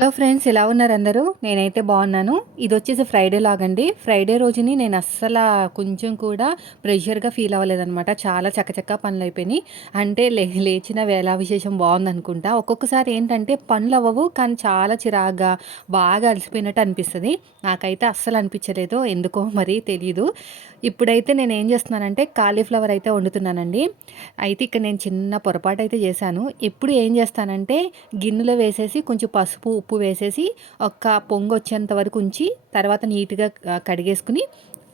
Hello friends, ఎలా ఉన్నారు అందరూ? నేనైతే బాగున్నాను. ఇది వచ్చేసి ఫ్రైడే లాగండి. ఫ్రైడే రోజుని నేను అస్సలు కొంచెం కూడా ప్రెషర్గా ఫీల్ అవ్వలేదనమాట. చాలా చకచకా పనులు అయిపోయినాయి. అంటే లేచిన వేళ విశేషం బాగుందనుకుంటా. ఒక్కొక్కసారి ఏంటంటే పనులు అవ్వవు, కానీ చాలా చిరాగ్గా బాగా అలసిపోయినట్టు అనిపిస్తుంది. నాకైతే అస్సలు అనిపించలేదు, ఎందుకో మరి తెలీదు. ఇప్పుడైతే నేను ఏం చేస్తున్నానంటే కాలీఫ్లవర్ అయితే వండుతున్నానండి. అయితే ఇక్కడ నేను చిన్న పొరపాటు అయితే చేశాను. ఎప్పుడు ఏం చేస్తానంటే గిన్నెలో వేసేసి కొంచెం పసుపు, ఉప్పు వేసేసి ఒక పొంగొచ్చేంత వరకు ఉంచి తర్వాత నీట్‌గా కడిగేసుకొని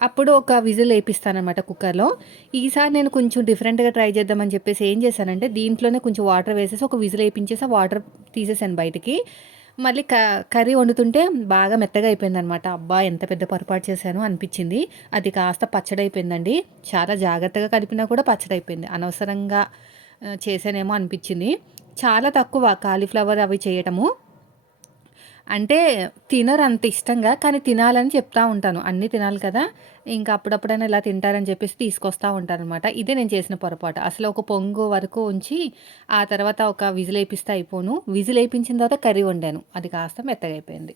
అప్పుడు ఒక విజిల్ ఏపిస్తాననమాట కుక్కర్‌లో. ఈసారి నేను కొంచెం డిఫరెంట్‌గా ట్రై చేద్దామని చెప్పేసి ఏం చేశానంటే దీంట్లోనే కొంచెం వాటర్ వేసేసి ఒక విజిల్ ఏపించేసి ఆ వాటర్ తీసేసాను బయటికి. మళ్ళీ కర్రీ వండుతుంటే బాగా మెత్తగా అయిపోయిందనమాట. అబ్బా! ఎంత పెద్ద పొరపాటు చేశానో అనిపిచ్చింది. అది కాస్త పచ్చడైపోయిందండి. చాలా జాగ్రత్తగా కలిపినా కూడా పచ్చడైపోయింది. అనవసరంగా చేశానేమో అనిపిచ్చింది. చాలా తక్కువ కాలీఫ్లవర్ అవి చేయటము. అంటే తినరు అంత ఇష్టంగా. కానీ తినాలని చెప్తా ఉంటాను. అన్నీ తినాలి కదా! ఇంకా అప్పుడప్పుడైనా ఇలా తింటారని చెప్పేసి తీసుకొస్తా ఉంటాననమాట. ఇదే నేను చేసిన పొరపాటు. అసలు ఒక పొంగు వరకు ఉంచి, ఆ తర్వాత ఒక విజిలేపిస్తే అయిపోను. విజిలేపించిన తర్వాత కర్రీ వండాను. అది కాస్త మెత్తగా అయిపోయింది.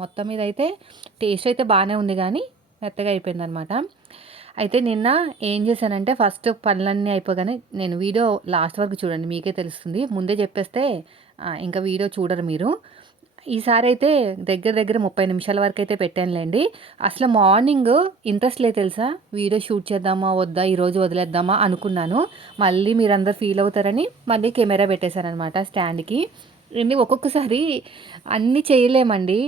మొత్తం మీద అయితే టేస్ట్ అయితే బానే ఉంది గానీ, మెత్తగా అయిపోయిందనమాట. అయితే నిన్న ఏం చేశానంటే ఫస్ట్ పనులన్నీ అయిపోగానే నేను వీడియో లాస్ట్ వరకు చూడండి, మీకే తెలుస్తుంది. ముందే చెప్పేస్తే ఇంకా వీడియో చూడరు మీరు. ఈసారైతే దగ్గర దగ్గర 30 నిమిషాల వరకైతే పెట్టానులెండి. అసలు మార్నింగ్ ఇంట్రెస్ట్ లేదు తెలుసా? వీడియో షూట్ చేద్దామా? వద్దా? ఈరోజు వదిలేద్దామా? అనుకున్నాను. మళ్ళీ మీరందరూ ఫీల్ అవుతారని మళ్ళీ కెమెరా పెట్టేశాననమాట స్టాండ్‌కి. ఒక్కొక్కసారి అన్నీ చేయలేమండి.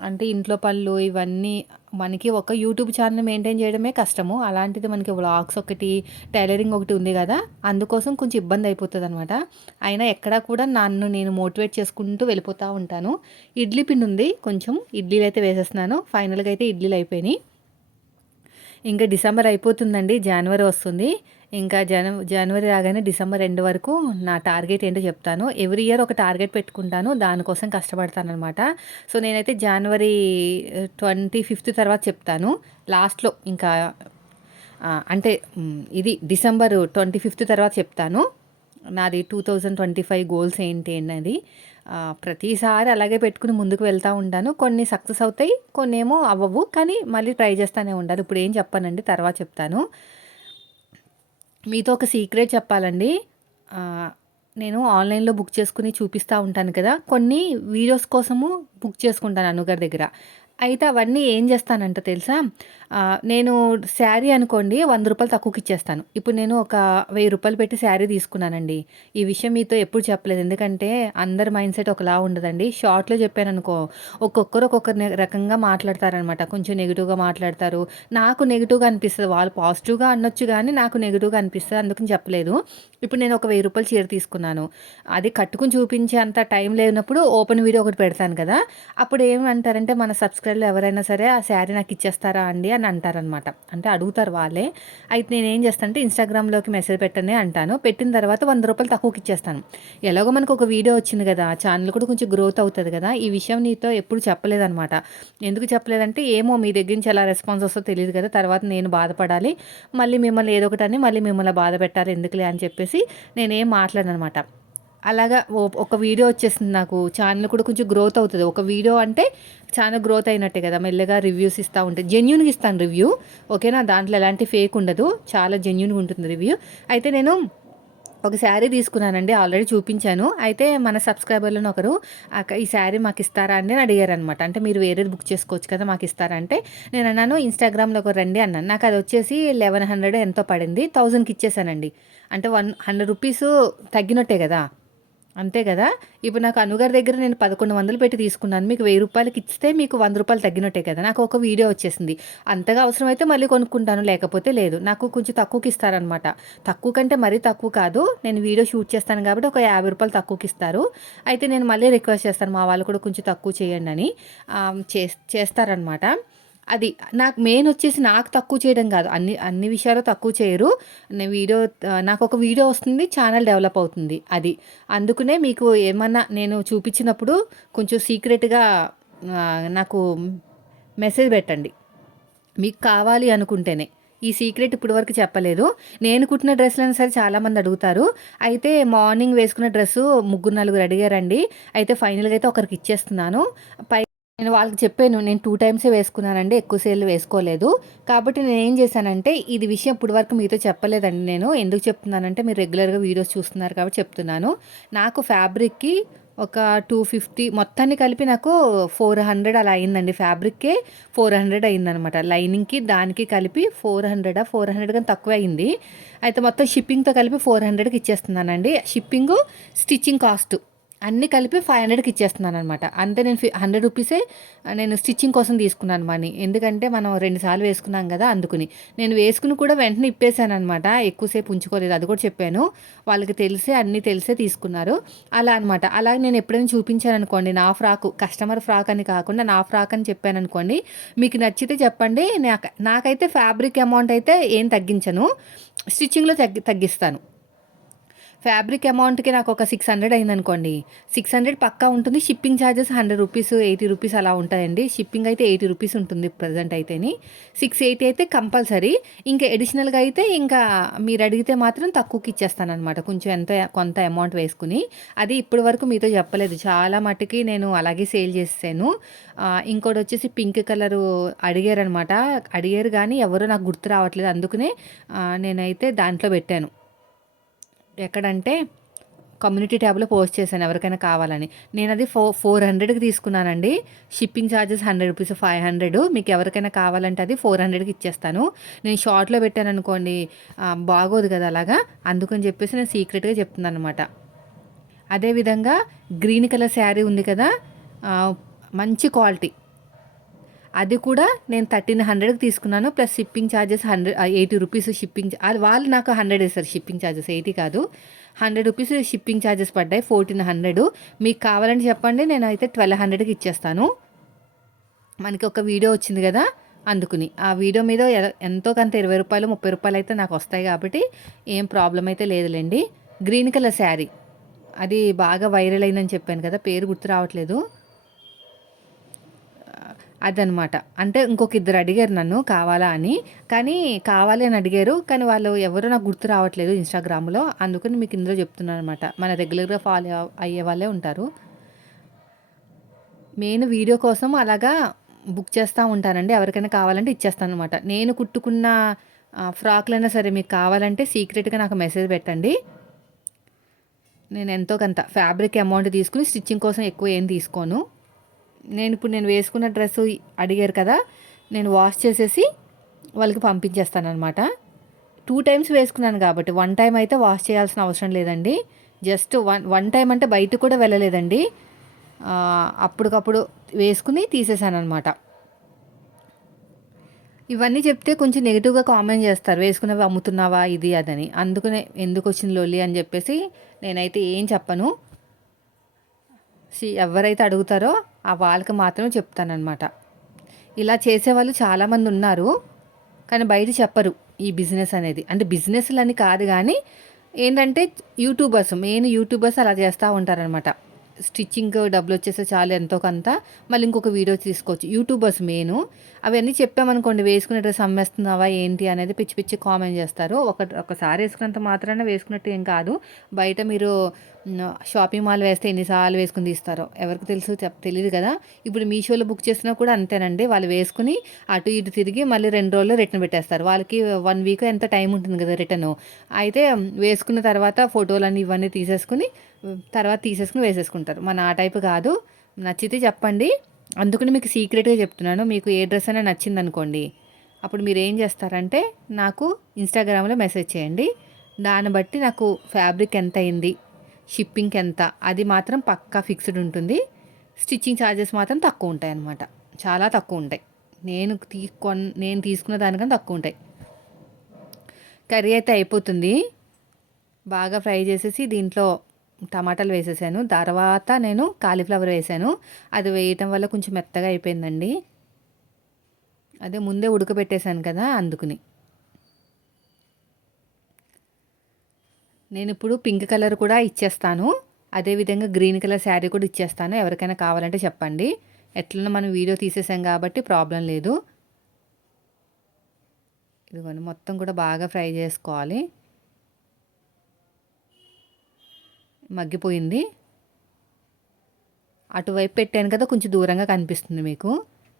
అంటే ఇంట్లో పనులు ఇవన్నీ మనకి ఒక యూట్యూబ్ ఛానల్ మెయింటైన్ చేయడమే కష్టము. అలాంటిది మనకి వ్లాగ్స్ ఒకటి, టైలరింగ్ ఒకటి ఉంది గదా! అందుకోసం కొంచెం ఇబ్బంది అయిపోతదనమాట. అయినా ఎక్కడా కూడా నన్ను నేను మోటివేట్ చేసుకుంటూ వెళ్ళిపోతా ఉంటాను. ఇడ్లీ పిండి ఉంది కొంచెం. ఇడ్లీలైతే వేసేస్తున్నాను. ఫైనల్‌గా అయితే ఇడ్లీలు అయిపోయినాయి. ఇంకా డిసెంబర్ అయిపోతుందండి. జనవరి వస్తుంది. ఇంకా జనవరి రాగానే డిసెంబర్ ఎండ్ వరకు నా టార్గెట్ ఏంటో చెప్తాను. ఎవ్రీ ఇయర్ ఒక టార్గెట్ పెట్టుకుంటాను. దానికోసం కష్టపడతాననమాట. సో, నేనైతే జనవరి 25థ్ తర్వాత చెప్తాను. లాస్ట్‌లో ఇంకా అంటే ఇది డిసెంబర్ 25థ్ తర్వాత చెప్తాను. నాది 2025 గోల్స్ ఏంటి అన్నది. ప్రతిసారి అలాగే పెట్టుకుని ముందుకు వెళ్తా ఉంటాను. కొన్ని సక్సెస్ అవుతాయి, కొన్నేమో అవ్వవు. కానీ మళ్ళీ ట్రై చేస్తానే ఉంటాను. ఇప్పుడేం చెప్పనండి, తర్వాత చెప్తాను. మీతో ఒక సీక్రెట్ చెప్పాలండి. ఆహ్, నేను ఆన్‌లైన్‌లో బుక్ చేసుకొని చూపిస్తా ఉంటాను కదా! కొన్ని వీడియోస్ కోసము బుక్ చేసుకుంటాను అనుగారి దగ్గర. అయితే అవన్నీ ఏం చేస్తానంటే తెలుసా? నేను శారీ అనుకోండి రూ. 100 తక్కువకిచ్చేస్తాను. ఇప్పుడు నేను ఒక రూ. 1000 పెట్టి శారీ తీసుకున్నానండి. ఈ విషయం మీతో ఎప్పుడు చెప్పలేదు. ఎందుకంటే అందరి మైండ్‌సెట్ ఒకలా ఉండదండి. షార్ట్‌లో చెప్పాననుకో, ఒక్కొక్కరు ఒక్కొక్క రకంగా మాట్లాడతారనమాట. కొంచెం నెగెటివ్‌గా మాట్లాడతారు. నాకు నెగెటివ్‌గా అనిపిస్తది. వాళ్ళు పాజిటివ్‌గా అనొచ్చు గానీ, నాకు నెగెటివ్‌గా అనిపిస్తది. అందుకని చెప్పలేదు. ఇప్పుడు నేను ఒక రూ. 1000 చీర తీసుకున్నాను. అది కట్టుకొని చూపించే అంత టైం లేనప్పుడు ఓపెన్ వీడియో ఒకటి పెడతాను కదా! అప్పుడు ఏమంటారంటే మన సబ్స్క్రైబర్‌లు ఎవరైనా సరే ఆ శారీ నాకు ఇచ్చేస్తారా అండి అని అంటారనమాట. అంటే అడుగుతారు వాళ్ళే. అయితే నేనేం చేస్తానంటే ఇన్‌స్టాగ్రామ్‌లోకి మెసేజ్ పెట్టండి అంటాను. పెట్టిన తర్వాత రూ. 100 తక్కువకి ఇచ్చేస్తాను. ఎలాగో మనకు ఒక వీడియో వచ్చింది కదా! ఛానెల్ కూడా కొంచెం గ్రోత్ అవుతది కదా! ఈ విషయం నీతో ఎప్పుడు చెప్పలేదనమాట. ఎందుకు చెప్పలేదంటే ఏమో మీ దగ్గర నుంచి ఎలా రెస్పాన్స్ వస్తదో తెలీదు కదా! తర్వాత నేను బాధపడాలి. మళ్ళీ మిమ్మల్ని ఏదో ఒకటని మళ్ళీ మిమ్మల్ని బాధ పెట్టాలి ఎందుకులే అని చెప్పేసి నేనేం మాట్లాడననమాట. అలాగా ఒక వీడియో వచ్చేసింది నాకు. ఛానెల్ కూడా కొంచెం గ్రోత్ అవుతది. ఒక వీడియో అంటే ఛానెల్ గ్రోత్ అయినట్టే కదా! మెల్లగా రివ్యూస్ ఇస్తా ఉంటే జెన్యూన్‌గా ఇస్తాను రివ్యూ. ఓకేనా? దాంట్లో ఎలాంటి ఫేక్ ఉండదు. చాలా జెన్యూన్‌గా ఉంటుంది రివ్యూ. అయితే నేను ఒక శారీ తీసుకున్నానండి. ఆల్రెడీ చూపించాను. అయితే మన సబ్స్క్రైబర్‌లోనే ఒకరు ఈ శారీ మాకిస్తారా అండి అని అడిగారనమాట. అంటే మీరు వేరేది బుక్ చేసుకోవచ్చు కదా! మాకిస్తారా అంటే నేనన్నాను ఇన్‌స్టాగ్రామ్‌లోకి రండి అన్నాను. నాకదొచ్చేసి 1100 ఎంతో పడింది. 1000కి ఇచ్చేసానండి. అంటే 100 రూపీసు తగ్గినట్టే గదా! అంతే గదా! ఇప్పుడు నాకు అనుగారి దగ్గర నేను 1100 పెట్టి తీసుకున్నాను. మీకు రూ. 1000కి ఇస్తే మీకు రూ. 100 తగ్గినట్టే కదా! నాకు ఒక వీడియో వచ్చేసింది. అంతగా అవసరమైతే మళ్ళీ కొనుక్కుంటాను. లేకపోతే లేదు. నాకు కొంచెం తక్కువకి ఇస్తారనమాట. తక్కువ కంటే మరీ తక్కువ కాదు. నేను వీడియో షూట్ చేస్తాను కాబట్టి ఒక రూ. 50 తక్కువకిస్తారు. అయితే నేను మళ్ళీ రిక్వెస్ట్ చేస్తాను. మా వాళ్ళు కూడా కొంచెం తక్కువ చేయండని. చేస్తారనమాట. అది. నాకు మెయిన్ వచ్చేసి నాకు తక్కువ చేయడం గాదు. అన్ని అన్ని విషయాల్లో తక్కువ చేయరు. నాకొక వీడియో వస్తుంది. ఛానెల్ డెవలప్ అవుతుంది. అది. అందుకనే మీకు ఏమన్నా నేను చూపించినప్పుడు కొంచెం సీక్రెట్‌గా నాకు మెసేజ్ పెట్టండి. మీకు కావాలి అనుకుంటేనే. ఈ సీక్రెట్ ఇప్పటి వరకు చెప్పలేదు. నేను కుట్టిన డ్రెస్‌లైనా సరే చాలామంది అడుగుతారు. అయితే మార్నింగ్ వేసుకున్న డ్రెస్సు ముగ్గురు, నలుగురు అడిగారండి. అయితే ఫైనల్‌గా అయితే ఒకరికి ఇచ్చేస్తున్నాను. నేను వాళ్ళకి చెప్పాను. నేను 2 టైమ్సే వేసుకున్నానండి. ఎక్కువ సార్లు వేసుకోలేదు. కాబట్టి నేనేం చేశానంటే, ఇది విషయం ఇప్పటి వరకు మీతో చెప్పలేదండి నేను. ఎందుకు చెప్తున్నానంటే, మీరు రెగ్యులర్‌గా వీడియోస్ చూస్తున్నారు కాబట్టి చెప్తున్నాను. నాకు ఫ్యాబ్రిక్‌కి ఒక 250 మొత్తాన్ని కలిపి నాకు 400 అలా అయిందండి. ఫ్యాబ్రిక్కే 400 అయిందనమాట. లైనింగ్‌కి దానికి కలిపి 400 కన్నా తక్కువే అయింది. అయితే మొత్తం షిప్పింగ్‌తో కలిపి 400కి ఇచ్చేస్తున్నానండి. షిప్పింగు, స్టిచ్చింగ్ కాస్ట్ అన్నీ కలిపి 500కి ఇచ్చేస్తున్నాననమాట. అంతే. నేను 100 రూపీసే నేను స్టిచ్చింగ్ కోసం తీసుకున్నాను మనీ. ఎందుకంటే మనం 2 సార్లు వేసుకున్నాం గదా! అందుకుని. నేను వేసుకుని కూడా వెంటనే ఇప్పేసాననమాట. ఎక్కువసేపు ఉంచుకోలేదు. అది కూడా చెప్పాను. వాళ్ళకి తెలిసే అన్నీ తెలిసే తీసుకున్నారు. అలా అనమాట. అలాగే నేను ఎప్పుడైనా చూపించాననుకోండి నా ఫ్రాకు, కస్టమర్ ఫ్రాక్ అని కాకుండా నా ఫ్రాక్ అని చెప్పాననుకోండి, మీకు నచ్చితే చెప్పండి. నాకైతే ఫ్యాబ్రిక్ అమౌంట్ అయితే ఏం తగ్గించను. స్టిచ్చింగ్‌లో తగ్గిస్తాను. ఫ్యాబ్రిక్ అమౌంట్‌కి నాకు ఒక 600 అయిందనుకోండి. 600 పక్కా ఉంటుంది. షిప్పింగ్ ఛార్జెస్ 100 రూపీస్, 80 రూపీస్ అలా ఉంటాయండి. షిప్పింగ్ అయితే 80 రూపీస్ ఉంటుంది ప్రెజెంట్ అయితేని. 680 అయితే కంపల్సరీ. ఇంకా అడిషనల్‌గా అయితే ఇంకా మీరు అడిగితే మాత్రం తక్కువకి ఇచ్చేస్తాననమాట. కొంచెం కొంత అమౌంట్ వేసుకుని. అది ఇప్పటి వరకు మీతో చెప్పలేదు. చాలా మట్టుకి నేను అలాగే సేల్ చేసేసాను. ఇంకోటొచ్చేసి పింక్ కలరు అడిగారనమాట. అడిగారు గానీ ఎవరో నాకు గుర్తు రావట్లేదు. అందుకనే నేనైతే దాంట్లో పెట్టాను. ఎక్కడంటే కమ్యూనిటీ ట్యాబ్‌లో పోస్ట్ చేశాను ఎవరికైనా కావాలని. నేనది 400కి తీసుకున్నానండి. షిప్పింగ్ ఛార్జెస్ 100 రూపీస్, 500 మీకు ఎవరికైనా కావాలంటే అది 400కి ఇచ్చేస్తాను. నేను షార్ట్‌లో పెట్టాననుకోండి బాగోదు కదా అలాగా. అందుకని చెప్పేసి నేను సీక్రెట్‌గా చెప్తున్నాననమాట. అదేవిధంగా గ్రీన్ కలర్ శారీ ఉంది కదా! మంచి క్వాలిటీ. అది కూడా నేను 1300కి తీసుకున్నాను. Plus shipping charges 80 rupees shipping. అది వాళ్ళు నాకు 100 వేశారు షిప్పింగ్ ఛార్జెస్, 80 కాదు. 100 రూపీస్ షిప్పింగ్ ఛార్జెస్ పడ్డాయి. 1400. మీకు కావాలంటే చెప్పండి. నేనైతే 1200కి ఇచ్చేస్తాను. మనకి ఒక వీడియో వచ్చింది కదా! అందుకుని. ఆ వీడియో మీద ఎంతో కొంత రూ. 20, రూ. 30 అయితే నాకు వస్తాయి కాబట్టి ఏం ప్రాబ్లమ్ అయితే లేదులెండి. Green colour sari. అది బాగా వైరల్ అయిందని చెప్పాను కదా! పేరు గుర్తు రావట్లేదు. అదనమాట. అంటే ఇంకొక ఇద్దరు అడిగారు నన్ను కావాలా అని. కానీ కావాలి అని అడిగారు. కానీ వాళ్ళు ఎవరో నాకు గుర్తు రావట్లేదు ఇన్‌స్టాగ్రామ్‌లో. అందుకని మీకు ఇందులో చెప్తున్నాననమాట. మన రెగ్యులర్‌గా ఫాలో అయ్యే వాళ్ళే ఉంటారు. మెయిన్ వీడియో కోసం అలాగా బుక్ చేస్తా ఉంటానండి. ఎవరికైనా కావాలంటే ఇచ్చేస్తాననమాట. నేను కుట్టుకున్న ఫ్రాక్‌లైనా సరే మీకు కావాలంటే సీక్రెట్‌గా నాకు మెసేజ్ పెట్టండి. నేను ఎంతో కొంత ఫ్యాబ్రిక్ అమౌంట్ తీసుకొని స్టిచ్చింగ్ కోసం ఎక్కువ ఏం తీసుకోను. నేను వేసుకున్న డ్రెస్సు అడిగారు కదా! నేను వాష్ చేసేసి వాళ్ళకి పంపించేస్తాననమాట. 2 టైమ్స్ వేసుకున్నాను కాబట్టి 1 టైమ్ అయితే వాష్ చేయాల్సిన అవసరం లేదండి. జస్ట్ వన్ టైమ్ అంటే బయటకి కూడా వెళ్ళలేదండి. అప్పటికప్పుడు వేసుకుని తీసేసాననమాట. ఇవన్నీ చెప్తే కొంచెం నెగెటివ్‌గా కామెంట్ చేస్తారు. వేసుకున్నవి అమ్ముతున్నావా ఇది అదని. అందుకనే ఎందుకొచ్చిన లొల్లి అని చెప్పేసి నేనైతే ఏం చెప్పను. ఎవరైతే అడుగుతారో వాళ్ళకి మాత్రమే చెప్తాననమాట. ఇలా చేసేవాళ్ళు చాలామంది ఉన్నారు. కానీ బయట చెప్పరు ఈ బిజినెస్ అనేది. అంటే బిజినెస్‌లని కాదు గానీ ఏంటంటే మెయిన్ యూట్యూబర్స్ అలా చేస్తా ఉంటారనమాట. స్టిచ్చింగ్ డబ్బులొచ్చేస్తే చాలు ఎంతో కొంత. మళ్ళీ ఇంకొక వీడియో తీసుకోవచ్చు. YouTubers main. అవన్నీ చెప్పామనుకోండి, వేసుకునే డ్రెస్ అమ్మేస్తున్నావా ఏంటి అనేది పిచ్చి పిచ్చి కామెంట్ చేస్తారు. ఒకసారి వేసుకున్నంత మాత్రాన వేసుకున్నట్టు ఏం కాదు. బయట మీరు షాపింగ్ మాల్ వేస్తే ఎన్ని సార్లు వేసుకొని తీస్తారో ఎవరికి తెలుసు తెలీదు కదా! ఇప్పుడు మీషోలో బుక్ చేసినా కూడా అంతేనండి. వాళ్ళు వేసుకొని అటు ఇటు తిరిగి మళ్ళీ 2 రోజుల్లో రిటర్న్ పెట్టేస్తారు. వాళ్ళకి 1 వీక్ ఎంతో టైం ఉంటుంది కదా రిటర్ను. అయితే వేసుకున్న తర్వాత ఫోటోలన్నీ ఇవన్నీ తీసేసుకొని తర్వాత వేసేసుకుంటారు. మన ఆ టైప్ కాదు. నచ్చితే చెప్పండి. అందుకని మీకు సీక్రెట్‌గా చెప్తున్నాను. మీకు ఏ డ్రెస్ అయినా నచ్చిందనుకోండి, అప్పుడు మీరేం చేస్తారంటే నాకు ఇన్‌స్టాగ్రామ్‌లో మెసేజ్ చేయండి. దాన్ని బట్టి నాకు ఫ్యాబ్రిక్ ఎంతయింది, షిప్పింగ్‌కి ఎంత, అది మాత్రం పక్కా ఫిక్స్‌డ్ ఉంటుంది. స్టిచ్చింగ్ ఛార్జెస్ మాత్రం తక్కువుంటాయన్నమాట. చాలా తక్కువుంటాయి. నేను తీసుకున్న దానికన్నా తక్కువుంటాయి. కర్రీ అయితే అయిపోతుంది. బాగా ఫ్రై చేసేసి దీంట్లో టమాటాలు వేసేసాను. తర్వాత నేను కాలీఫ్లవర్ వేసాను. అది వేయటం వల్ల కొంచెం మెత్తగా అయిపోయిందండి. అదే ముందే ఉడకబెట్టేసాను కదా అందుకుని. నేనిప్పుడు పింక్ కలర్ కూడా ఇచ్చేస్తాను. అదేవిధంగా గ్రీన్ కలర్ శారీ కూడా ఇచ్చేస్తాను. ఎవరికైనా కావాలంటే చెప్పండి. ఎట్లనో మనం వీడియో తీసేసాం కాబట్టి ప్రాబ్లం లేదు. ఇదిగోండి మొత్తం కూడా బాగా ఫ్రై చేసుకోవాలి. మగ్గిపోయింది. అటువైపు పెట్టాను కదా, కొంచెం దూరంగా కనిపిస్తుంది మీకు.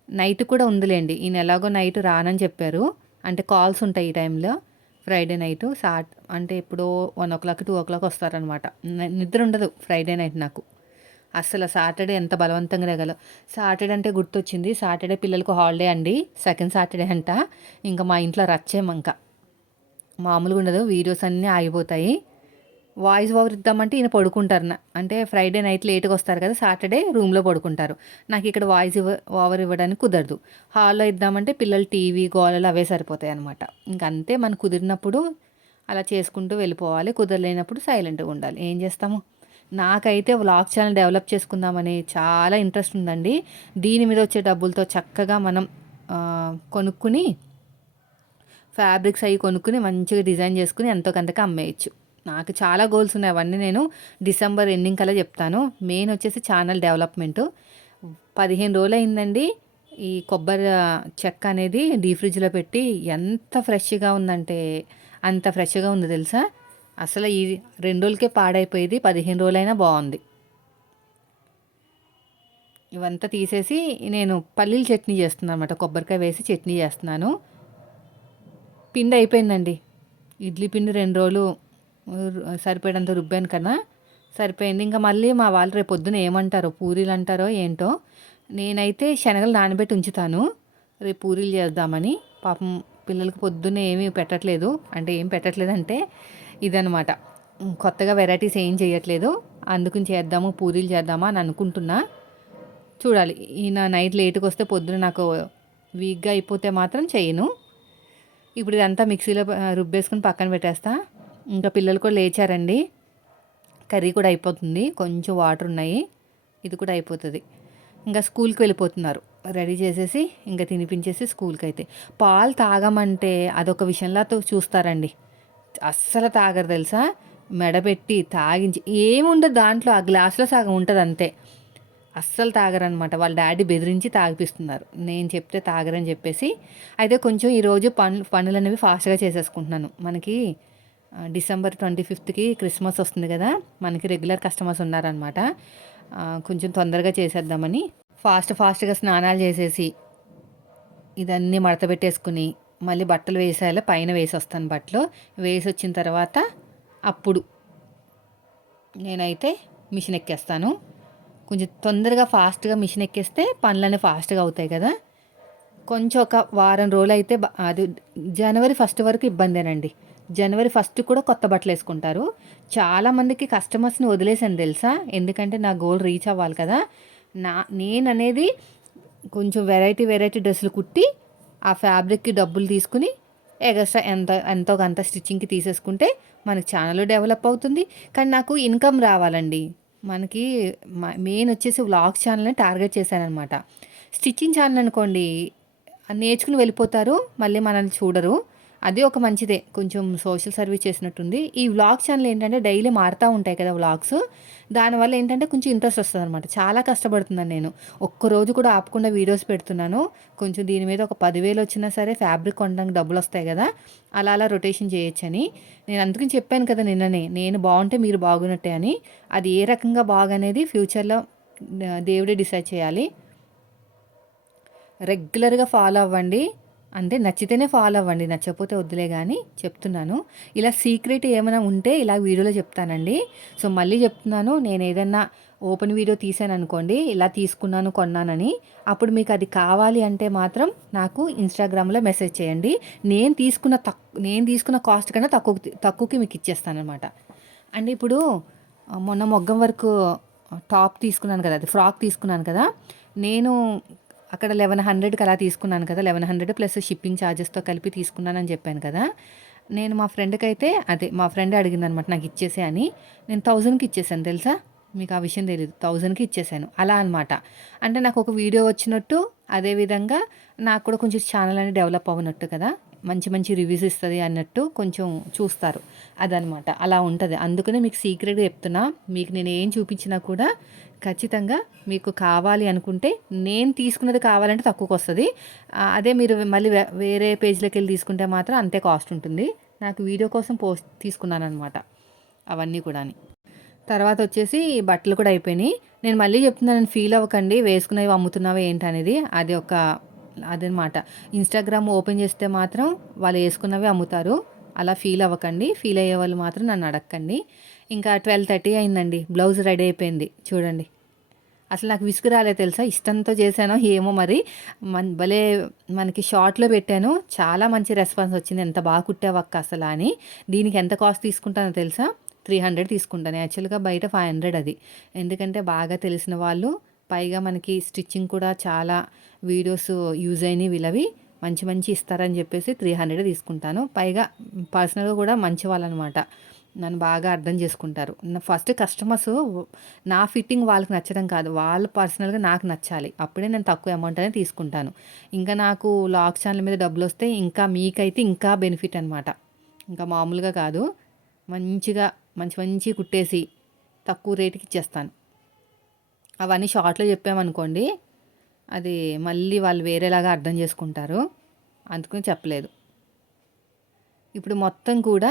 నైట్ కూడా ఉందిలేండి, ఈయన ఎలాగో నైట్ రానని చెప్పారు. అంటే కాల్స్ ఉంటాయి ఈ టైంలో, ఫ్రైడే నైటు. అంటే ఎప్పుడో 1:00, 2:00 వస్తారనమాట. నిద్ర ఉండదు ఫ్రైడే నైట్ నాకు అస్సలు. సాటర్డే ఎంత బలవంతంగా లేగల. సాటర్డే అంటే గుర్తొచ్చింది, సాటర్డే పిల్లలకు హాలిడే అండి, సెకండ్ సాటర్డే అంట. ఇంకా మా ఇంట్లో రచ్చేమంక మామూలుగా ఉండదు, వీడియోస్ అన్నీ ఆగిపోతాయి. వాయిస్ ఓవర్ ఇద్దామంటే ఈయన పడుకుంటారు. అంటే ఫ్రైడే నైట్ లేట్గా వస్తారు కదా, సాటర్డే రూమ్లో పడుకుంటారు. నాకు ఇక్కడ వాయిస్ ఓవర్ ఇవ్వడానికి కుదరదు. హాల్లో ఇద్దామంటే పిల్లలు టీవీ గోళలు అవే సరిపోతాయి అనమాట. ఇంకంతే, మనకు కుదిరినప్పుడు అలా చేసుకుంటూ వెళ్ళిపోవాలి, కుదరలేనప్పుడు సైలెంట్గా ఉండాలి. ఏం చేస్తాము. నాకైతే వ్లాగ్ ఛానల్ డెవలప్ చేసుకుందామని చాలా ఇంట్రెస్ట్ ఉందండి. దీని మీద వచ్చే డబ్బులతో చక్కగా మనం కొనుక్కుని ఫ్యాబ్రిక్స్ అవి కొనుక్కుని మంచిగా డిజైన్ చేసుకుని ఎంతో కొంతకి అమ్మేయచ్చు. నాకు చాలా గోల్స్ ఉన్నాయి, అవన్నీ నేను డిసెంబర్ ఎండింగ్ కల్లా చెప్తాను. మెయిన్ వచ్చేసి ఛానల్ డెవలప్మెంటు. 15 రోజులు అయిందండి ఈ కొబ్బరి చెక్క అనేది డీప్ ఫ్రిడ్జ్లో పెట్టి. ఎంత ఫ్రెష్గా ఉందంటే అంత ఫ్రెష్గా ఉంది తెలుసా. అసలు ఈ 2 రోజులకే పాడైపోయేది, 15 రోజులైనా బాగుంది. ఇవంతా తీసేసి నేను పల్లీల చట్నీ చేస్తున్నాను అనమాట. కొబ్బరికాయ వేసి చట్నీ చేస్తున్నాను. పిండి అయిపోయిందండి, ఇడ్లీ పిండి 2 రోజులు సరిపోయేంత రుబ్బాను కన్నా సరిపోయింది. ఇంకా మళ్ళీ మా వాళ్ళు రేపు పొద్దున ఏమంటారో, పూరీలు అంటారో ఏంటో. నేనైతే శనగలు నానబెట్టి ఉంచుతాను, రేపు పూరీలు చేద్దామని. పాపం పిల్లలకి పొద్దున్నే ఏమీ పెట్టట్లేదు. అంటే ఏం పెట్టట్లేదంటే ఇదనమాట, కొత్తగా వెరైటీస్ ఏం చేయట్లేదు. అందుకని చేద్దాము, పూరీలు చేద్దామా అని అనుకుంటున్నా. చూడాలి, ఈయన నైట్ లేట్గా వస్తే పొద్దున నాకు వీక్గా అయిపోతే మాత్రం చేయను. ఇప్పుడు ఇదంతా మిక్సీలో రుబ్బేసుకుని పక్కన పెట్టేస్తా. ఇంకా పిల్లలు కూడా లేచారండి, కర్రీ కూడా అయిపోతుంది, కొంచెం వాటర్ ఉన్నాయి, ఇది కూడా అయిపోతుంది. ఇంకా స్కూల్కి వెళ్ళిపోతున్నారు, రెడీ చేసేసి ఇంకా తినిపించేసి స్కూల్కి. అయితే పాలు తాగమంటే అదొక విషయంలా చూస్తారండి. అస్సలు తాగరు తెలుసా. మెడబెట్టి తాగించి ఏముండదు దాంట్లో, ఆ గ్లాసులో సగం ఉంటుంది అంతే. అస్సలు తాగరనమాట. వాళ్ళ డాడీ బెదిరించి తాగిపిస్తున్నారు, నేను చెప్తే తాగరని చెప్పేసి. అయితే కొంచెం ఈరోజు పనులు అనేవి ఫాస్ట్గా చేసేసుకుంటున్నాను. మనకి డిసెంబర్ 25కి క్రిస్మస్ వస్తుంది కదా, మనకి రెగ్యులర్ కస్టమర్స్ ఉన్నారనమాట. కొంచెం తొందరగా చేసేద్దామని ఫాస్ట్గా స్నానాలు చేసేసి ఇదన్నీ మడత పెట్టేసుకుని మళ్ళీ బట్టలు వేసేయాలి, పైన వేసి వస్తాను. బట్టలు వేసి వచ్చిన తర్వాత అప్పుడు నేనైతే మిషన్ ఎక్కేస్తాను. కొంచెం తొందరగా ఫాస్ట్గా మిషన్ ఎక్కేస్తే పనులన్నీ ఫాస్ట్గా అవుతాయి కదా. కొంచెం ఒక వారం రోజులు అయితే అది జనవరి 1 వరకు ఇబ్బందేనండి. జనవరి 1 కూడా కొత్త బట్టలు వేసుకుంటారు. చాలామందికి కస్టమర్స్ని వదిలేసాను తెలుసా, ఎందుకంటే నా గోల్ రీచ్ అవ్వాలి కదా. నేననేది కొంచెం వెరైటీ డ్రెస్సులు కుట్టి ఆ ఫ్యాబ్రిక్కి డబ్బులు తీసుకుని ఎగస్ట్రా ఎంతో కొంత స్టిచ్చింగ్కి తీసేసుకుంటే మనకి ఛానల్ డెవలప్ అవుతుంది. కానీ నాకు ఇన్కమ్ రావాలండి. మనకి మెయిన్ వచ్చేసి వ్లాగ్ ఛానల్ని టార్గెట్ చేశానమాట. స్టిచ్చింగ్ ఛానల్ అనుకోండి, నేర్చుకుని వెళ్ళిపోతారు, మళ్ళీ మనల్ని చూడరు. అది ఒక మంచిదే, కొంచెం సోషల్ సర్వీస్ చేసినట్టుంది. ఈ వ్లాగ్ ఛానల్ ఏంటంటే డైలీ మారుతూ ఉంటాయి కదా వ్లాగ్స్, దానివల్ల ఏంటంటే కొంచెం ఇంట్రెస్ట్ వస్తుంది అనమాట. చాలా కష్టపడుతున్నాను నేను, ఒక్కరోజు కూడా ఆపకుండా వీడియోస్ పెడుతున్నాను. కొంచెం దీని మీద ఒక 10,000 వచ్చినా సరే ఫ్యాబ్రిక్ కొనడానికి డబ్బులు వస్తాయి కదా, అలా రొటేషన్ చేయొచ్చని. నేను అందుకని చెప్పాను కదా నిన్ననే, నేను బాగుంటే మీరు బాగున్నట్టే అని. అది ఏ రకంగా బాగనేది ఫ్యూచర్లో దేవుడే డిసైడ్ చేయాలి. రెగ్యులర్గా ఫాలో అవ్వండి, అంటే నచ్చితేనే ఫాలో అవ్వండి, నచ్చకపోతే వద్దులే కానీ చెప్తున్నాను. ఇలా సీక్రెట్ ఏమైనా ఉంటే ఇలా వీడియోలో చెప్తానండి. సో మళ్ళీ చెప్తున్నాను, నేను ఏదన్నా ఓపెన్ వీడియో తీసాను అనుకోండి, ఇలా తీసుకున్నాను కొన్నానని, అప్పుడు మీకు అది కావాలి అంటే మాత్రం నాకు ఇన్స్టాగ్రామ్లో మెసేజ్ చేయండి. నేను తీసుకున్న కాస్ట్ కన్నా తక్కువకి మీకు ఇచ్చేస్తాను అనమాట. అంటే ఇప్పుడు మొన్న మొగ్గం వరకు టాప్ తీసుకున్నాను కదా, అది ఫ్రాక్ తీసుకున్నాను కదా, నేను అక్కడ 1100కి అలా తీసుకున్నాను కదా, 1100 ప్లస్ షిప్పింగ్ ఛార్జెస్తో కలిపి తీసుకున్నానని చెప్పాను కదా. నేను మా ఫ్రెండ్కి అయితే మా ఫ్రెండ్ అడిగిందనమాట నాకు ఇచ్చేసే అని, నేను 1000కి ఇచ్చేసాను తెలుసా. మీకు ఆ విషయం తెలియదు, 1000కి ఇచ్చేసాను అలా అనమాట. అంటే నాకు ఒక వీడియో వచ్చినట్టు, అదేవిధంగా నాకు కూడా కొంచెం ఛానల్ అనేది డెవలప్ అవ్వనట్టు కదా. మంచి మంచి రివ్యూస్ ఇస్తుంది అన్నట్టు కొంచెం చూస్తారు. అదనమాట. అలా ఉంటుంది. అందుకనే మీకు సీక్రెట్గా చెప్తున్నా. మీకు నేను ఏం చూపించినా కూడా ఖచ్చితంగా మీకు కావాలి అనుకుంటే, నేను తీసుకున్నది కావాలంటే తక్కువకొస్తది. అదే మీరు మళ్ళీ వేరే పేజ్‌లోకి వెళ్ళి తీసుకుంటే మాత్రం అంతే కాస్ట్ ఉంటుంది. నాకు వీడియో కోసం తీసుకున్నాననమాట అవన్నీ కూడాని. తర్వాత వచ్చేసి బట్టలు కూడా అయిపోయినాయి. నేను మళ్ళీ చెప్తున్నాను, ఫీల్ అవ్వకండి వేసుకున్నవి అమ్ముతున్నావా ఏంటనేది. అది ఒక అదనమాట. ఇన్‌స్టాగ్రామ్ ఓపెన్ చేస్తే మాత్రం వాళ్ళు వేసుకున్నవే అమ్ముతారు. అలా ఫీల్ అవ్వకండి. ఫీల్ అయ్యే వాళ్ళు మాత్రం నన్ను అడగకండి. ఇంకా 12:30 అయిందండి. బ్లౌజ్ రెడీ అయిపోయింది చూడండి. అసలు నాకు విసుగు రాలేదు తెలుసా? ఇష్టంతో చేశానో ఏమో మరి. భలే మనకి షార్ట్‌లో పెట్టాను. చాలా మంచి రెస్పాన్స్ వచ్చింది. ఎంత బాగా కుట్టావక్క అసలా అని. దీనికి ఎంత కాస్ట్ తీసుకుంటానో తెలుసా? 300 తీసుకుంటాను. యాక్చువల్‌గా బయట 500 అది. ఎందుకంటే బాగా తెలిసిన వాళ్ళు, పైగా మనకి స్టిచ్చింగ్ కూడా చాలా వీడియోస్ యూజ్ అయినవి వీళ్ళవి. మంచి మంచి ఇస్తారని చెప్పేసి 300 తీసుకుంటాను. పైగా పర్సనల్‌గా కూడా మంచి వాళ్ళనమాట. నన్ను బాగా అర్థం చేసుకుంటారు. ఫస్ట్ కస్టమర్స్ నా ఫిట్టింగ్ వాళ్ళకి నచ్చడం కాదు. వాళ్ళు పర్సనల్‌గా నాకు నచ్చాలి. అప్పుడే నేను తక్కువ అమౌంట్ అనేది తీసుకుంటాను. ఇంకా నాకు లాగ్ ఛానల్ మీద డబ్బులొస్తే ఇంకా మీకైతే ఇంకా బెనిఫిట్ అనమాట. ఇంకా మామూలుగా కాదు. మంచిగా మంచి మంచియి కుట్టేసి తక్కువ రేట్‌కి ఇచ్చేస్తాను. అవన్నీ షార్ట్‌లో చెప్పామనుకోండి, అది మళ్ళీ వాళ్ళు వేరేలాగా అర్థం చేసుకుంటారు. అందుకని చెప్పలేదు. ఇప్పుడు మొత్తం కూడా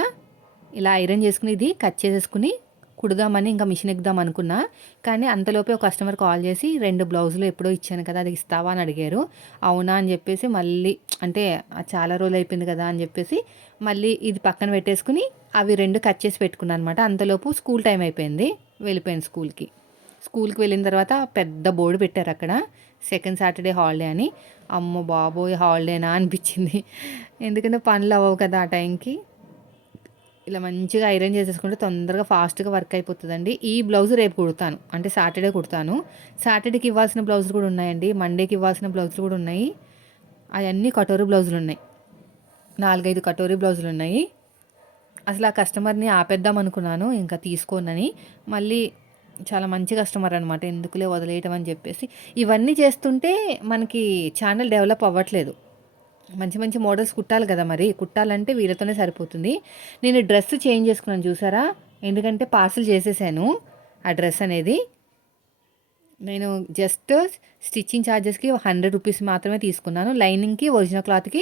ఇలా ఐరన్ చేసుకుని ఇది కట్ చేసేసుకుని కుడదామని ఇంకా మిషన్ ఎక్కుదాం అనుకున్నా. కానీ అంతలోపే ఒక కస్టమర్ కాల్ చేసి 2 బ్లౌజులు ఎప్పుడో ఇచ్చాను కదా, అది ఇస్తావా అని అడిగారు. అవునా అని చెప్పేసి మళ్ళీ, అంటే చాలా రోజులు అయిపోయింది కదా అని చెప్పేసి మళ్ళీ ఇది పక్కన పెట్టేసుకుని అవి 2 కట్ చేసి పెట్టుకున్నాను అనమాట. అంతలోపు స్కూల్ టైం అయిపోయింది. వెళ్ళిపోయాను స్కూల్కి. స్కూల్కి వెళ్ళిన తర్వాత పెద్ద బోర్డు పెట్టారు అక్కడ, సెకండ్ సాటర్డే హాలిడే అని. అమ్మో బాబోయ్, హాలిడేనా అనిపించింది. ఎందుకంటే పనులు అవ్వవు కదా ఆ టైంకి. ఇలా మంచిగా ఐరన్ చేసేసుకుంటే తొందరగా ఫాస్ట్‌గా వర్క్ అయిపోతదండి. ఈ బ్లౌజ్ రేపు కుడతాను. అంటే సాటర్డే కుడతాను. సాటర్డేకి ఇవ్వాల్సిన బ్లౌజులు కూడా ఉన్నాయండి. మండేకి ఇవ్వాల్సిన బ్లౌజులు కూడా ఉన్నాయి. అయన్నీ కటోరీ బ్లౌజులున్నాయి. 4, 5 కటోరీ బ్లౌజులున్నాయి. అసలు ఆ కస్టమర్‌ని ఆపేద్దాం అనుకున్నాను, ఇంకా తీసుకోనని. మళ్ళీ చాలా మంచి కస్టమర్ అనమాట. ఎందుకులే వదిలేయటం అని చెప్పేసి. ఇవన్నీ చేస్తుంటే మనకి ఛానల్ డెవలప్ అవ్వట్లేదు. మంచి మంచి మోడల్స్ కుట్టాలి కదా మరి. కుట్టాలంటే వీళ్ళతోనే సరిపోతుంది. నేను డ్రెస్ చేంజ్ చేసుకున్నాను చూసారా? ఎందుకంటే పార్సెల్ చేసేసాను ఆ డ్రెస్ అనేది. నేను జస్ట్ స్టిచ్చింగ్ ఛార్జెస్‌కి 100 రూపీస్ మాత్రమే తీసుకున్నాను. లైనింగ్‌కి, ఒరిజినల్ క్లాత్‌కి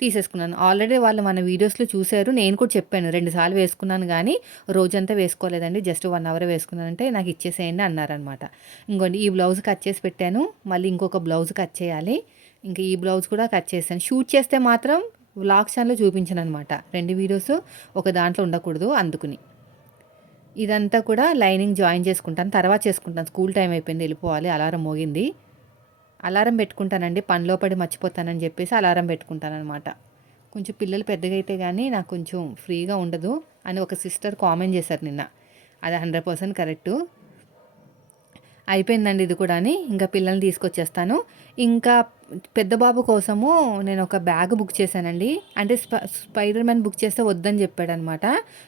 తీసేసుకున్నాను. ఆల్రెడీ వాళ్ళు మన వీడియోస్‌లో చూసారు. నేను కూడా చెప్పాను 2 సార్లు వేసుకున్నాను గానీ, రోజంతా వేసుకోలేదండి. జస్ట్ 1 అవరే వేసుకున్నానంటే నాకు ఇచ్చేసేయండి అన్నారనమాట. ఇంగోండి ఈ బ్లౌజ్ కట్ చేసి పెట్టాను. మళ్ళీ ఇంకొక బ్లౌజ్ కట్ చేయాలి. ఇంక ఈ బ్లౌజ్ కూడా కట్ చేశాను. షూట్ చేస్తే మాత్రం వ్లాగ్ ఛానల్‌లో చూపించననమాట. 2 వీడియోస్ ఒక దాంట్లో ఉండకూడదు అందుకుని. ఇదంతా కూడా లైనింగ్ జాయిన్ చేసుకుంటాను. తర్వాత చేసుకుంటాను. స్కూల్ టైం అయిపోయింది, వెళ్ళిపోవాలి. అలారం మోగింది. అలారం పెట్టుకుంటానండి. పనిలో పడి మర్చిపోతానని చెప్పేసి అలారం పెట్టుకుంటాననమాట. కొంచెం పిల్లలు పెద్దగా అయితే గానీ నాకు కొంచెం ఫ్రీగా ఉండదు అని ఒక సిస్టర్ కామెంట్ చేశారు నిన్న. అది 100% కరెక్టు. అయిపోయిందండి ఇది కూడాని. ఇంకా పిల్లల్ని తీసుకొచ్చేస్తాను. ఇంకా పెద్ద బాబు కోసము నేను ఒక బ్యాగ్ బుక్ చేశానండి. అంటే స్పైడర్ మ్యాన్ బుక్ చేస్తే వద్దని చెప్పాడనమాట.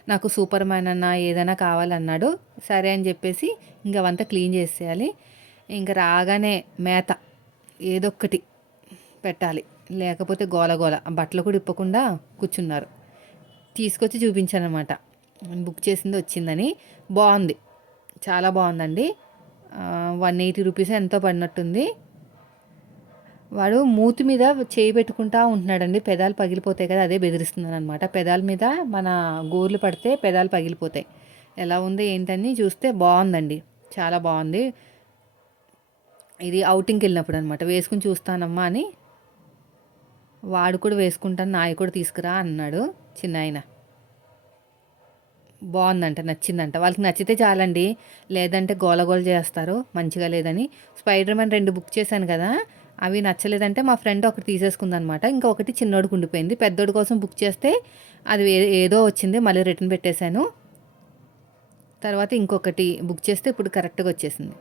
నాకు సూపర్ మ్యాన్ అన్నా ఏదైనా కావాలన్నాడు. సరే అని చెప్పేసి ఇంక అవంతా క్లీన్ చేసేయాలి. ఇంక రాగానే మేత ఏదొక్కటి పెట్టాలి. లేకపోతే గోల గోల. బట్టలు కూడా ఇప్పకుండా కూర్చున్నారు. తీసుకొచ్చి చూపించాననమాట. బుక్ చేసింది వచ్చిందని. బాగుంది. చాలా బాగుందండి. 180 రూపీస్ ఎంతో పడినట్టుంది. వాడు మూతి మీద చేయి పెట్టుకుంటా ఉంటున్నాడండి. పెదాలు పగిలిపోతాయి కదా, అదే బెదిరిస్తున్నాననమాట. పెదాల మీద మన గోర్లు పడితే పెదాలు పగిలిపోతాయి. ఎలా ఉంది ఏంటని చూస్తే బాగుందండి. చాలా బాగుంది. ఇది ఔటింగ్‌కి వెళ్ళినప్పుడు అనమాట. వేసుకుని చూస్తానమ్మా అని. వాడు కూడా వేసుకుంటాను, నాయి కూడా తీసుకురా అన్నాడు చిన్నాయన. బాగుందంట, నచ్చిందంట. వాళ్ళకి నచ్చితే చాలండి. లేదంటే గోల గోల చేస్తారు మంచిగా లేదని. స్పైడర్ మ్యాన్ 2 బుక్ చేశాను కదా, అవి నచ్చలేదంటే మా ఫ్రెండ్ ఒకటి తీసేసుకుందనమాట. ఇంకా ఒకటి చిన్నోడికి ఉండిపోయింది. పెద్దోడి కోసం బుక్ చేస్తే అది ఏదో వచ్చింది. మళ్ళీ రిటర్న్ పెట్టేశాను. తర్వాత ఇంకొకటి బుక్ చేస్తే ఇప్పుడు కరెక్ట్‌గా వచ్చేసింది.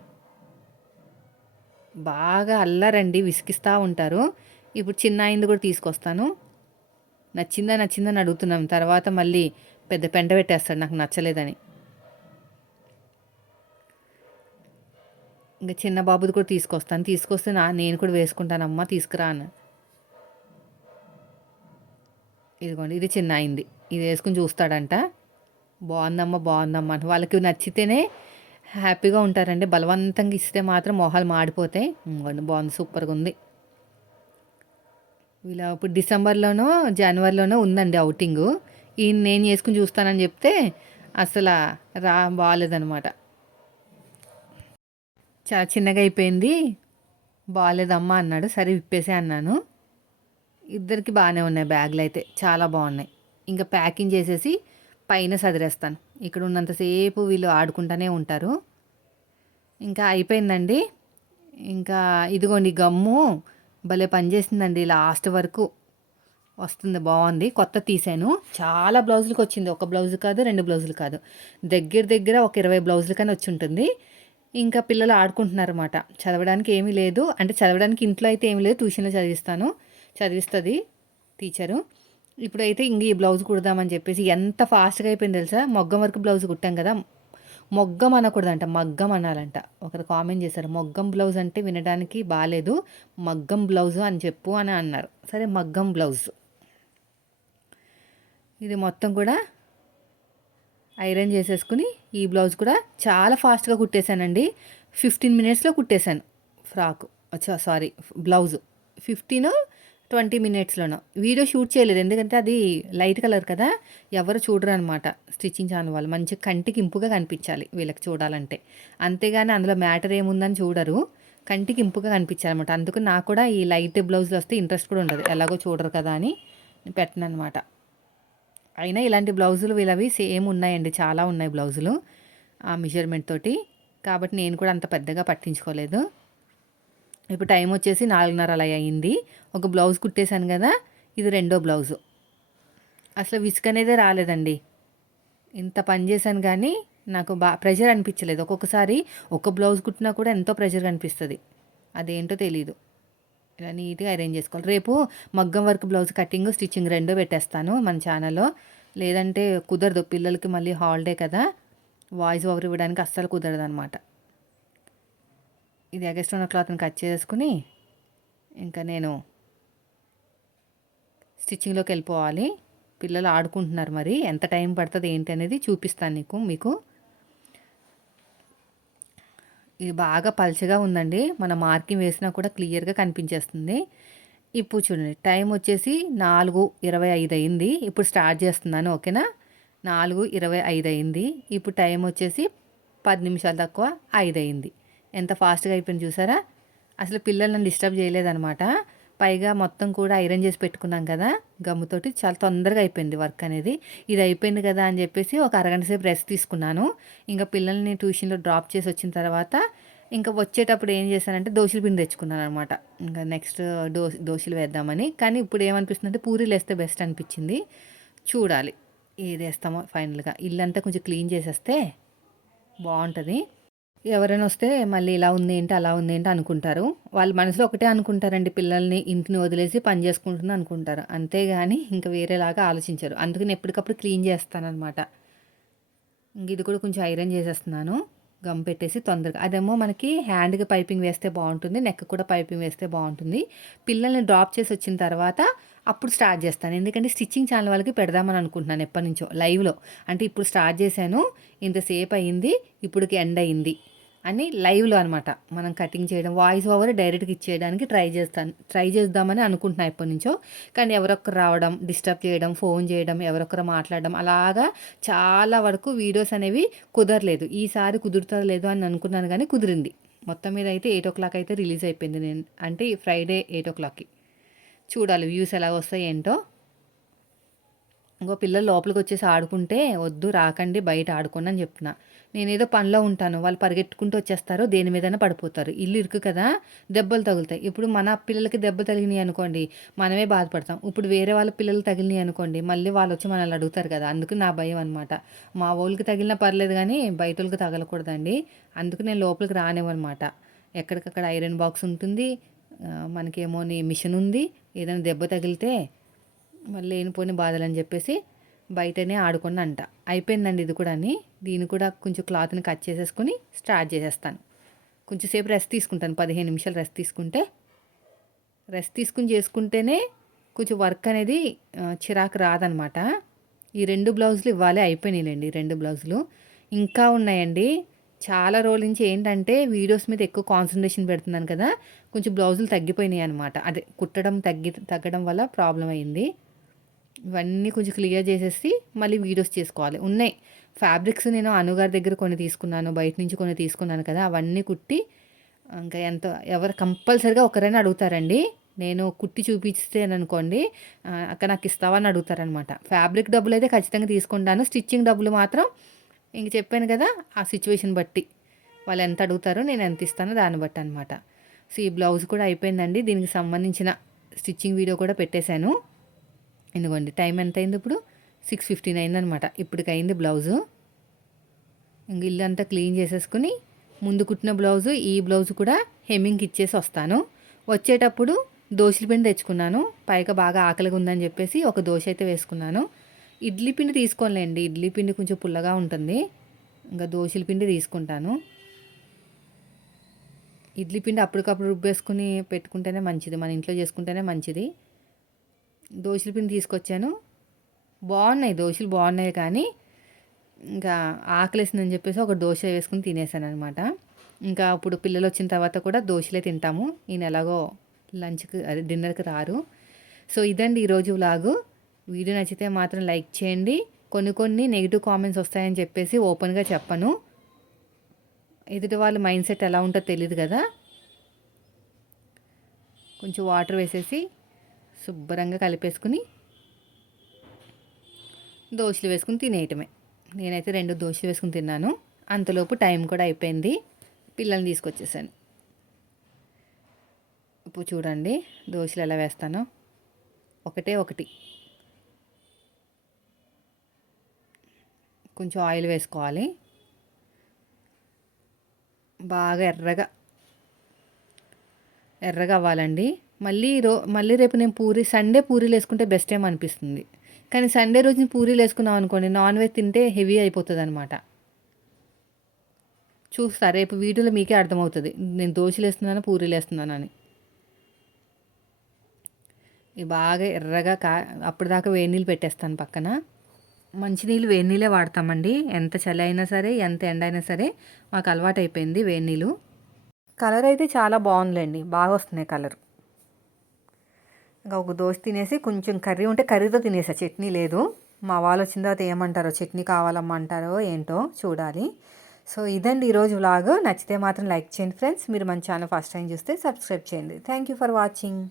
బాగా అల్లరండి, విసిగిస్తూ ఉంటారు. ఇప్పుడు చిన్నాయింది కూడా తీసుకొస్తాను. నచ్చిందా నచ్చిందని అడుగుతున్నాం. తర్వాత మళ్ళీ పెద్ద పెంట పెట్టేస్తాడు నాకు నచ్చలేదని. ఇంకా చిన్న బాబుది కూడా తీసుకొస్తాను. తీసుకొస్తే నేను కూడా వేసుకుంటానమ్మా తీసుకురా అన్న. ఇదిగోండి ఇది చిన్న అయింది. ఇది వేసుకుని చూస్తాడంట. బాగుందమ్మా బాగుందమ్మా అని వాళ్ళకి నచ్చితేనే హ్యాపీగా ఉంటారండి. బలవంతంగా ఇస్తే మాత్రం మొహాలు మాడిపోతాయి. ఇంకోండి బాగుంది, సూపర్గా ఉంది. ఇలా ఇప్పుడు డిసెంబర్లోనో జనవరిలోనో ఉందండి అవుటింగు. ఈయన నేను చేసుకుని చూస్తానని చెప్తే అసలు బాగాలేదనమాట. చాలా చిన్నగా అయిపోయింది, బాగాలేదమ్మా అన్నాడు. సరే విప్పేసే అన్నాను. ఇద్దరికి బాగానే ఉన్నాయి బ్యాగులు అయితే, చాలా బాగున్నాయి. ఇంకా ప్యాకింగ్ చేసేసి పైన సదిరేస్తాను. ఇక్కడ ఉన్నంతసేపు వీళ్ళు ఆడుకుంటూనే ఉంటారు. ఇంకా అయిపోయిందండి. ఇంకా ఇదిగోండి గమ్ము భలే పనిచేసిందండి. లాస్ట్ వరకు వస్తుంది, బాగుంది. కొత్త తీసాను. చాలా బ్లౌజులకి వచ్చింది, ఒక బ్లౌజ్ కాదు 2 బ్లౌజులు కాదు, దగ్గర దగ్గర ఒక 20 బ్లౌజులు కానీ వచ్చి ఉంటుంది. ఇంకా పిల్లలు ఆడుకుంటున్నారన్నమాట. చదవడానికి ఏమీ లేదు, అంటే చదవడానికి ఇంట్లో అయితే ఏమీ లేదు, ట్యూషన్లో చదివిస్తుంది టీచరు. ఇప్పుడైతే ఇంక ఈ బ్లౌజ్ కుడదామని చెప్పేసి ఎంత ఫాస్ట్గా అయిపోయింది తెలుసా. మొగ్గం వరకు బ్లౌజ్ కుట్టాం కదా, మొగ్గం అనకూడదంట, మగ్గం అనాలంట. ఒకరు కామెంట్ చేశారు, మొగ్గం బ్లౌజ్ అంటే వినడానికి బాగాలేదు, మగ్గం బ్లౌజు అని చెప్పు అని అన్నారు. సరే మగ్గం బ్లౌజ్. ఇది మొత్తం కూడా ఐరన్ చేసేసుకుని ఈ బ్లౌజ్ కూడా చాలా ఫాస్ట్గా కుట్టేశానండి. 15 మినిట్స్లో కుట్టేశాను ఫ్రాక్, సారీ బ్లౌజు. 15-20 మినిట్స్లోనో. వీడియో షూట్ చేయలేదు, ఎందుకంటే అది లైట్ కలర్ కదా, ఎవరు చూడరు అనమాట. స్టిచ్చింగ్ ఛానల్ వాళ్ళు మంచి కంటికి ఇంపుగా కనిపించాలి వీళ్ళకి చూడాలంటే, అంతేగాని అందులో మ్యాటర్ ఏముందని చూడరు, కంటికి ఇంపుగా కనిపించాలన్నమాట. అందుకు నాకు కూడా ఈ లైట్ బ్లౌజులు వస్తే ఇంట్రెస్ట్ కూడా ఉండదు, ఎలాగో చూడరు కదా అని పెట్టను అనమాట. అయినా ఇలాంటి బ్లౌజులు వీళ్ళవి సేమ్ ఉన్నాయండి, చాలా ఉన్నాయి బ్లౌజులు ఆ మెజర్మెంట్ తోటి, కాబట్టి నేను కూడా అంత పెద్దగా పట్టించుకోలేదు. ఇప్పుడు టైం వచ్చేసి 4:30 అలా అయింది. ఒక బ్లౌజ్ కుట్టేశాను కదా, ఇది రెండో బ్లౌజు. అసలు విసుగు అనేదే రాలేదండి. ఇంత పని చేశాను కానీ నాకు ప్రెషర్ అనిపించలేదు. ఒక్కొక్కసారి ఒక బ్లౌజ్ కుట్టినా కూడా ఎంతో ప్రెషర్గా అనిపిస్తుంది, అదేంటో తెలీదు. ఇలా నీట్గా అరేంజ్ చేసుకోవాలి. రేపు మగ్గం వర్క్ బ్లౌజ్ కటింగ్ స్టిచ్చింగ్ రెండో పెట్టేస్తాను మన ఛానల్లో. లేదంటే కుదరదు, పిల్లలకి మళ్ళీ హాలిడే కదా, వాయిస్ ఓవర్ ఇవ్వడానికి అస్సలు కుదరదు అనమాట. ఇది ఎగస్ట్రా ఉన్న క్లాత్ని కట్ చేసుకుని ఇంకా నేను స్టిచ్చింగ్లోకి వెళ్ళిపోవాలి. పిల్లలు ఆడుకుంటున్నారు, మరి ఎంత టైం పడుతుంది ఏంటి అనేది చూపిస్తాను మీకు. ఇది బాగా పల్చగా ఉందండి, మన మార్కింగ్ వేసినా కూడా క్లియర్గా కనిపించేస్తుంది. ఇప్పుడు చూడండి టైం వచ్చేసి 4:25 అయింది. ఇప్పుడు స్టార్ట్ చేస్తున్నాను, ఓకేనా. 4:25 అయింది. ఇప్పుడు టైం వచ్చేసి 10 నిమిషాలు తక్కువ 5 అయింది. ఎంత ఫాస్ట్గా అయిపోయింది చూసారా. అసలు పిల్లలు నన్ను డిస్టర్బ్ చేయలేదన్నమాట. పైగా మొత్తం కూడా ఐరన్ చేసి పెట్టుకున్నాం కదా గమ్ముతోటి, చాలా తొందరగా అయిపోయింది వర్క్ అనేది. ఇది అయిపోయింది కదా అని చెప్పేసి ఒక అరగంట సేపు రెస్ట్ తీసుకున్నాను. ఇంకా పిల్లల్ని ట్యూషన్లో డ్రాప్ చేసి వచ్చిన తర్వాత ఇంకా వచ్చేటప్పుడు ఏం చేశానంటే దోశల పిండి తెచ్చుకున్నాను అనమాట. ఇంకా నెక్స్ట్ దోశలు వేద్దామని. కానీ ఇప్పుడు ఏమనిపిస్తుంది అంటే పూరీలు వేస్తే బెస్ట్ అనిపించింది. చూడాలి ఏది వేస్తామో ఫైనల్గా. ఇల్లంతా కొంచెం క్లీన్ చేసేస్తే బాగుంటుంది. ఎవరైనా వస్తే మళ్ళీ ఇలా ఉంది ఏంటి అలా ఉంది ఏంటి అనుకుంటారు. వాళ్ళ మనసులో ఒకటే అనుకుంటారండి, పిల్లల్ని ఇంటిని వదిలేసి పని చేసుకుంటుంది అనుకుంటారు, అంతేగాని ఇంకా వేరేలాగా ఆలోచించరు. అందుకని ఎప్పటికప్పుడు క్లీన్ చేస్తానన్నమాట. ఇంక ఇది కూడా కొంచెం ఐరన్ చేసేస్తున్నాను గమ్ పెట్టేసి తొందరగా. అదేమో మనకి హ్యాండ్కి పైపింగ్ వేస్తే బాగుంటుంది, నెక్ కూడా పైపింగ్ వేస్తే బాగుంటుంది. పిల్లల్ని డ్రాప్ చేసి వచ్చిన తర్వాత అప్పుడు స్టార్ట్ చేస్తాను, ఎందుకంటే స్టిచ్చింగ్ ఛానల్ వాళ్ళకి పెడదామని అనుకుంటున్నాను ఎప్పటి నుంచో లైవ్లో. అంటే ఇప్పుడు స్టార్ట్ చేశాను, ఇంతసేపు అయింది, ఇప్పటికి ఎండ్ అయింది అని లైవ్లో అనమాట. మనం కటింగ్ చేయడం, వాయిస్ ఓవర్ డైరెక్ట్గా ఇచ్చేయడానికి ట్రై చేద్దామని అనుకుంటున్నాను ఎప్పటి నుంచో. కానీ ఎవరొక్కరు రావడం, డిస్టర్బ్ చేయడం, ఫోన్ చేయడం, ఎవరొక్కరు మాట్లాడడం, అలాగా చాలా వరకు వీడియోస్ అనేవి కుదరలేదు. ఈసారి కుదురుతుందో లేదో అని అనుకున్నాను, కానీ కుదిరింది. మొత్తం మీద అయితే 8:00 అయితే రిలీజ్ అయిపోయింది, నేను అంటే ఫ్రైడే 8:00కి. చూడాలి వ్యూస్ ఎలా వస్తాయి ఏంటో. ఇంకో పిల్లలు లోపలికి వచ్చేసి ఆడుకుంటే వద్దు రాకండి, బయట ఆడుకోండి అని చెప్తున్నా. నేనేదో పనిలో ఉంటాను, వాళ్ళు పరిగెట్టుకుంటూ వచ్చేస్తారు, దేని మీదైనా పడిపోతారు. ఇల్లు ఇరుకు కదా, దెబ్బలు తగులుతాయి. ఇప్పుడు మన పిల్లలకి దెబ్బ తగిలినాయి అనుకోండి, మనమే బాధపడతాం. ఇప్పుడు వేరే వాళ్ళ పిల్లలు తగిలినాయి అనుకోండి, మళ్ళీ వాళ్ళు వచ్చి మనల్ని అడుగుతారు కదా. అందుకు నా భయం అనమాట. మా వాళ్ళకి తగిలినా పర్లేదు కానీ బయట వాళ్ళకి తగలకూడదండి. అందుకు నేను లోపలికి రానివ్వనమాట. ఎక్కడికక్కడ ఐరన్ బాక్స్ ఉంటుంది, మనకేమో మిషన్ ఉంది. ఏదైనా దెబ్బ తగిలితే మళ్ళీ లేనిపోని బాధలని చెప్పేసి బయటనే ఆడుకొని అంట. అయిపోయిందండి ఇది కూడా. దీన్ని కూడా కొంచెం క్లాత్ని కట్ చేసేసుకొని స్టార్ట్ చేసేస్తాను. కొంచెం సేపు రెస్ట్ తీసుకుంటాను, 15 నిమిషాలు రెస్ట్ తీసుకుని చేసుకుంటేనే కొంచెం వర్క్ అనేది చిరాకు రాదనమాట. ఈ 2 బ్లౌజులు ఇవ్వాలే అయిపోయినాయిలెండి 2 బ్లౌజులు. ఇంకా ఉన్నాయండి. చాలా రోజుల నుంచి ఏంటంటే వీడియోస్ మీద ఎక్కువ కాన్సంట్రేషన్ పెడుతున్నాను కదా! కొంచెం బ్లౌజులు తగ్గిపోయినాయనమాట. అదే కుట్టడం తగ్గడం వల్ల ప్రాబ్లమ్ అయింది. ఇవన్నీ కొంచెం క్లియర్ చేసేసి మళ్ళీ వీడియోస్ చేసుకోవాలి. ఉన్నాయి. ఫ్యాబ్రిక్స్ నేను అనుగారి దగ్గర కొన్ని తీసుకున్నాను. బయట నుంచి కొన్ని తీసుకున్నాను కదా! అవన్నీ కుట్టి ఇంకా ఎవరు కంపల్సరీగా ఒకరైనా అడుగుతారండి. నేను కుట్టి చూపిస్తేననుకోండి అక్క నాకు ఇస్తావా అని అడుగుతారనమాట. ఫ్యాబ్రిక్ డబ్బులైతే ఖచ్చితంగా తీసుకుంటాను. స్టిచ్చింగ్ డబ్బులు మాత్రం ఇంక చెప్పాను కదా! ఆ సిచ్యువేషన్ బట్టి వాళ్ళు ఎంత అడుగుతారో నేను ఎంత ఇస్తానో దాన్ని బట్టి అనమాట. సో, ఈ బ్లౌజ్ కూడా అయిపోయిందండి. దీనికి సంబంధించిన స్టిచ్చింగ్ వీడియో కూడా పెట్టేశాను. ఇదిగోండి టైం ఎంత అయింది ఇప్పుడు 6:15 అయిందనమాట. ఇప్పటికయింది బ్లౌజు. ఇంక ఇల్లంతా క్లీన్ చేసేసుకుని ముందు కుట్టిన బ్లౌజు ఈ బ్లౌజు కూడా హెమ్మింగ్కి ఇచ్చేసి వస్తాను. వచ్చేటప్పుడు దోశల పిండి తెచ్చుకున్నాను. పైగా బాగా ఆకలిగా ఉందని చెప్పేసి ఒక దోశ అయితే వేసుకున్నాను. ఇడ్లీ పిండి తీసుకోలేండి. ఇడ్లీ పిండి కొంచెం పుల్లగా ఉంటుంది. ఇంకా దోశల పిండి తీసుకుంటాను. ఇడ్లీ పిండి అప్పటికప్పుడు రుబ్బేసుకుని పెట్టుకుంటేనే మంచిది. మన ఇంట్లో చేసుకుంటేనే మంచిది. దోశల పిండి తీసుకొచ్చాను. బాగున్నాయి దోశలు బాగున్నాయి కానీ ఇంకా ఆకలేసిందని చెప్పేసి ఒక దోశ వేసుకుని తినేసాను అనమాట. ఇంకా ఇప్పుడు పిల్లలు వచ్చిన తర్వాత కూడా దోశలే తింటాము. ఈయన ఎలాగో లంచ్కి అదే డిన్నర్కి రారు. సో ఇదండి ఈరోజు వ్లాగు. వీడియో నచ్చితే మాత్రం లైక్ చేయండి. కొన్ని నెగిటివ్ కామెంట్స్ వస్తాయని చెప్పేసి ఓపెన్గా చెప్పను. ఎదుటి వాళ్ళ మైండ్ సెట్ ఎలా ఉంటుందో తెలియదు కదా. కొంచెం వాటర్ వేసేసి శుభ్రంగా కలిపేసుకుని దోశలు వేసుకుని తినేయటమే. నేనైతే 2 దోశలు వేసుకుని తిన్నాను. అంతలోపు టైం కూడా అయిపోయింది. పిల్లల్ని తీసుకొచ్చేసాను. ఇప్పుడు చూడండి దోశలు ఎలా వేస్తానో. ఒకటి కొంచెం ఆయిల్ వేసుకోవాలి. బాగా ఎర్రగా అవ్వాలండి. మళ్ళీ రేపు నేను సండే పూరీలు వేసుకుంటే బెస్ట్ ఏమో అనిపిస్తుంది. కానీ సండే రోజు పూరీలు వేసుకున్నాం అనుకోండి నాన్ వెజ్ తింటే హెవీ అయిపోతుంది అనమాట. చూస్తా రేపు వీడియోలో మీకే అర్థమవుతుంది నేను దోశలు వేస్తున్నాను పూరీలు వేస్తున్నానని. ఇవి బాగా ఎర్రగా అప్పటిదాకా వేడి నీళ్ళు పెట్టేస్తాను పక్కన. మంచినీళ్ళు వేడి నీళ్ళే వాడతామండి. ఎంత చలి అయినా సరే ఎంత ఎండ అయినా సరే మాకు అలవాటు అయిపోయింది వేడి నీళ్ళు. కలర్ అయితే చాలా బాగుందిలేండి. బాగా వస్తున్నాయి కలర్. ఇంకా ఒక దోశ తినేసి కొంచెం కర్రీ ఉంటే కర్రీతో తినేసా. చట్నీ లేదు. మా వాళ్ళు వచ్చిన తర్వాత ఏమంటారో చట్నీ కావాలమ్మా అంటారో ఏంటో చూడాలి. సో ఇదండి ఈరోజు వ్లాగ్. నచ్చితే మాత్రం లైక్ చేయండి ఫ్రెండ్స్. మీరు మన ఛానల్ ఫస్ట్ టైం చూస్తే సబ్స్క్రైబ్ చేయండి. Thank you for watching.